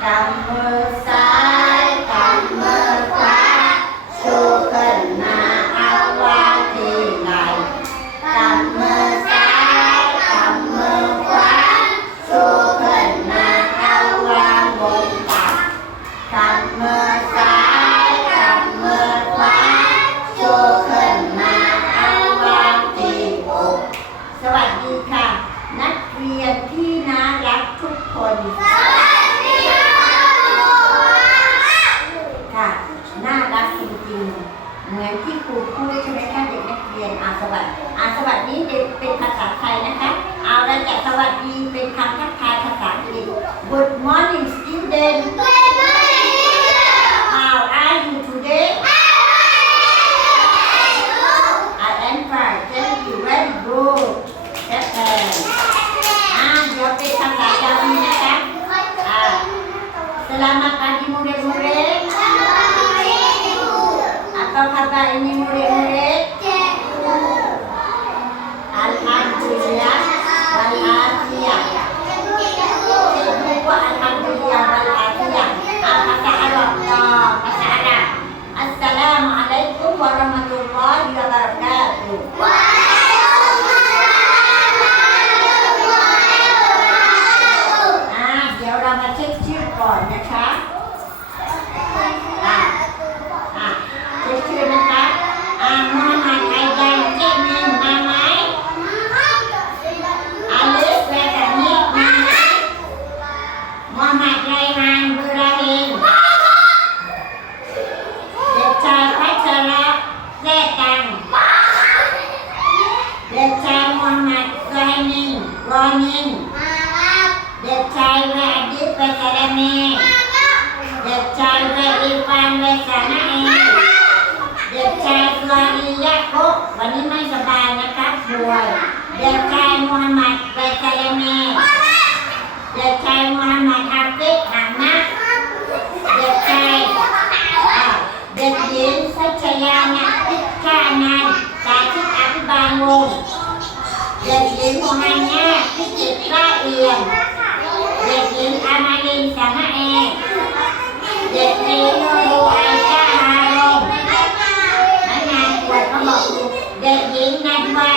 cảm ơn. วัสดีเป็นคำทักทายภาษาอังกฤษ Good morning students เด็กชายแวดิปสารเมเด็กชายแวดิปานเวสานาเอเด็กชายฟลอนียาโควันนี้ไม่สบายนะคะป่วย เด็กชายมูฮัมหมัดเวสารเมเด็กชายมูฮัมหมัดอาฟิกหามะเด็กชายเด็กหญิงสัชยานะพิชานันสาธิตอภิบาลวงศ์ เด็กหญิงโมฮันยาพิจิตราเอียนเด็กหญิงอามาลินสามะเอเด็กหญิงโมอาชาฮารมนานานปวดเขาบอเด็กหญิงนันวา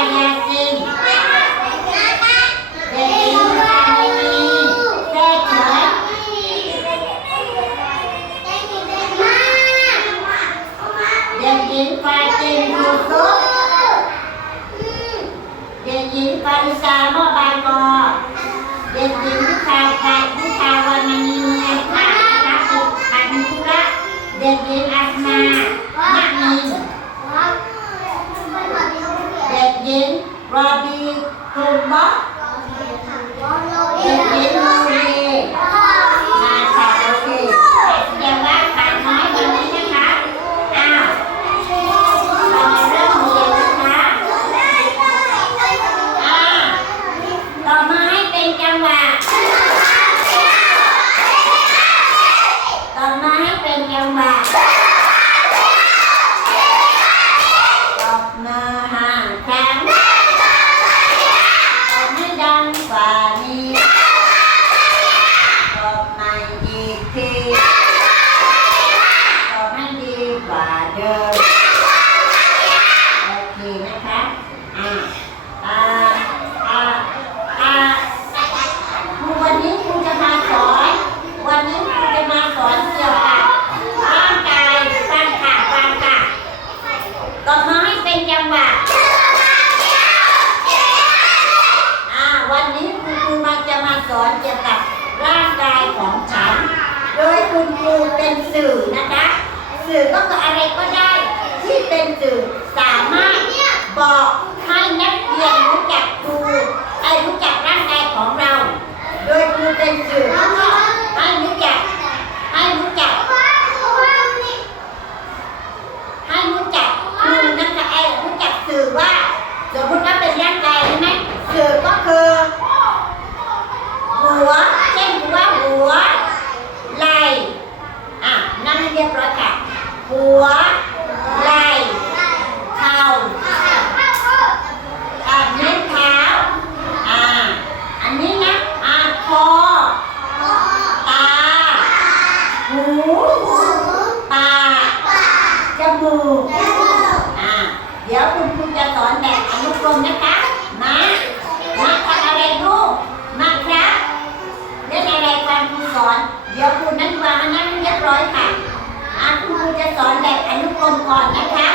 ื่อก็คืออะไรก็ได้ ที่เป็นสื่อสามารถบอกให้นัก ร้อยค่ะอาคุณรูจะสอนแบบอนุกรมก่อนนะคะ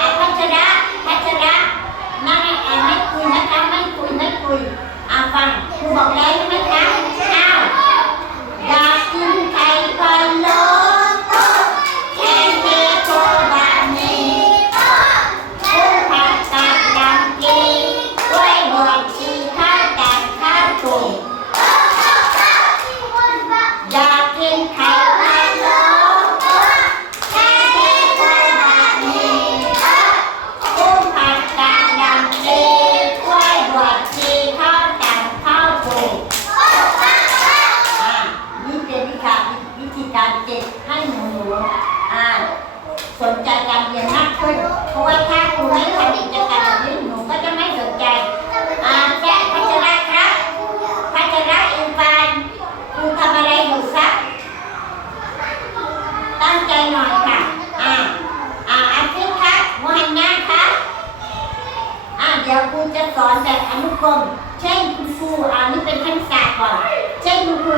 อาพัชระพัชระไม่ไม่คุยนะคะไม่คุยไม่คุยอาฟังครูบอกแล้วใช่ไหมคะ กมเช่นคุณครูอ่านี่เป็นขั้นศาสตร์ก่อน เช่นคุณครู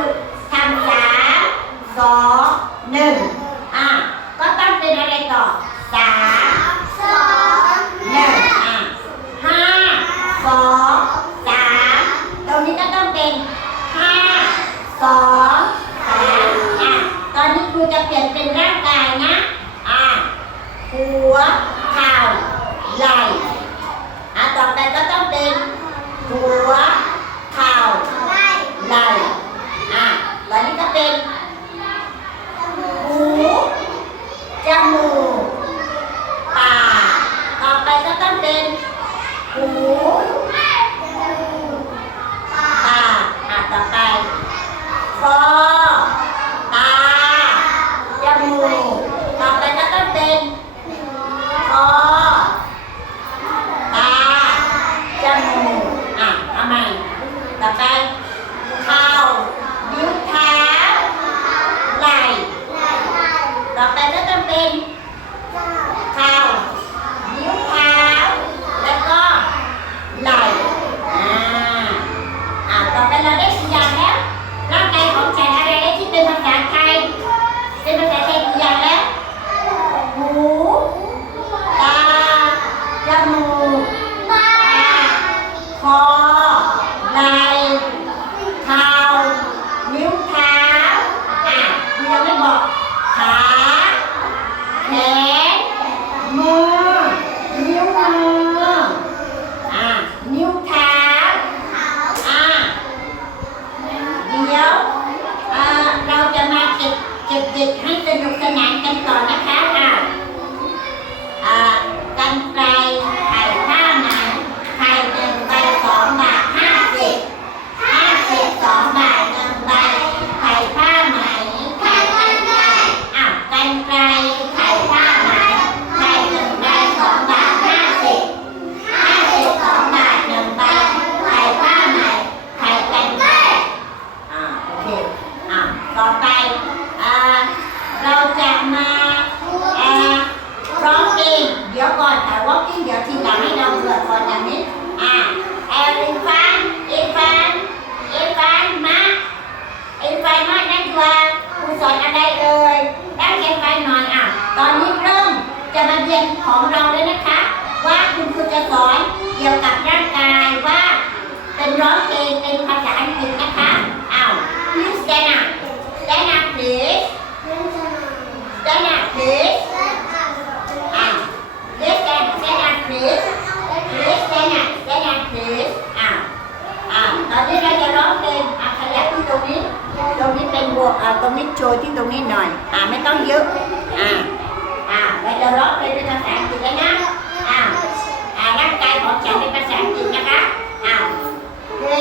ได้เลยตั้งเก็บไว้หน่อยอะ ตอนนี้เริ่มจะมาเรียนของเราเลยนะคะ ว่าคุณครูจะสอนเกี่ยวกับร่างกายว่า เป็นร้อนเพลงเป็น บวกเอาตรงนี้โชยที่ตรงนี้หน่อย อ่าไม่ต้องเยอะ อ่า อ่าไปจะร้องเป็นภาษาอังกฤษแล้นะ อ่า อ่าร่างกายของฉันเป็นภาษาอังกฤษนะคะ อ่าเฮ้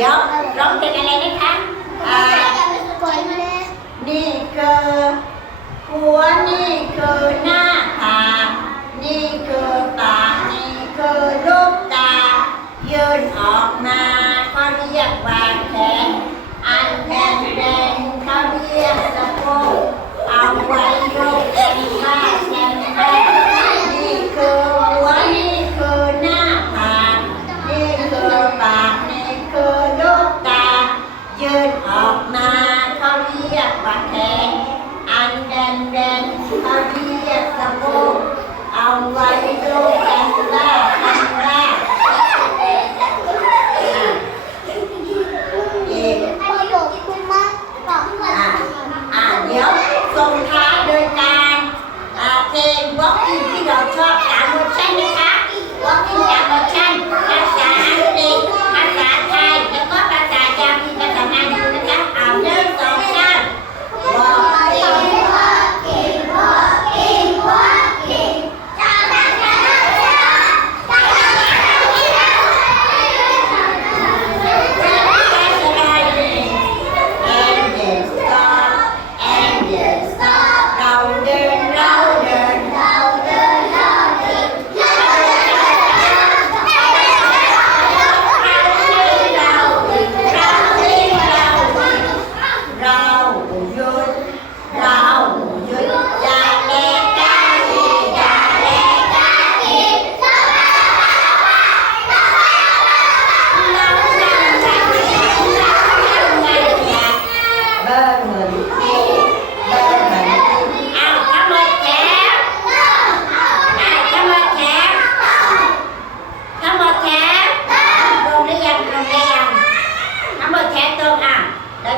ดี๋ยวร้องเพลงอะไรนะคะอ่นี่คือหัวนี่คือหน้าผานี่คือปากนี่คือลูกตายืนออกมาเขาเรียกว่าแขนอันแดงแดงเขาเรียกสะโพกเอาไว้ลูก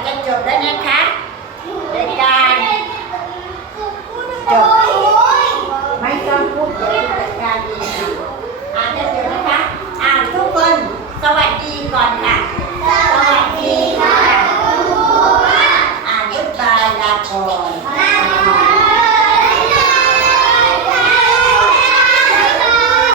จะจบแล้วนะคะ